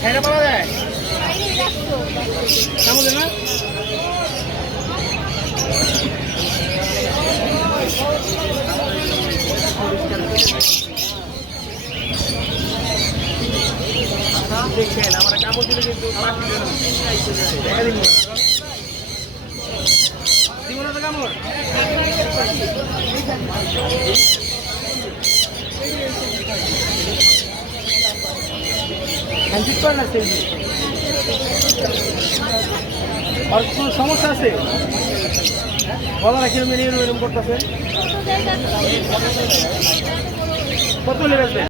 ছেড়ে পাওয়া যায় কেমন না দেখেন আমার কাপড় দিলে কিন্তু কামড় আর কোনো সমস্যা আছে বলা রাখি এরকম করতেছে কত লেগে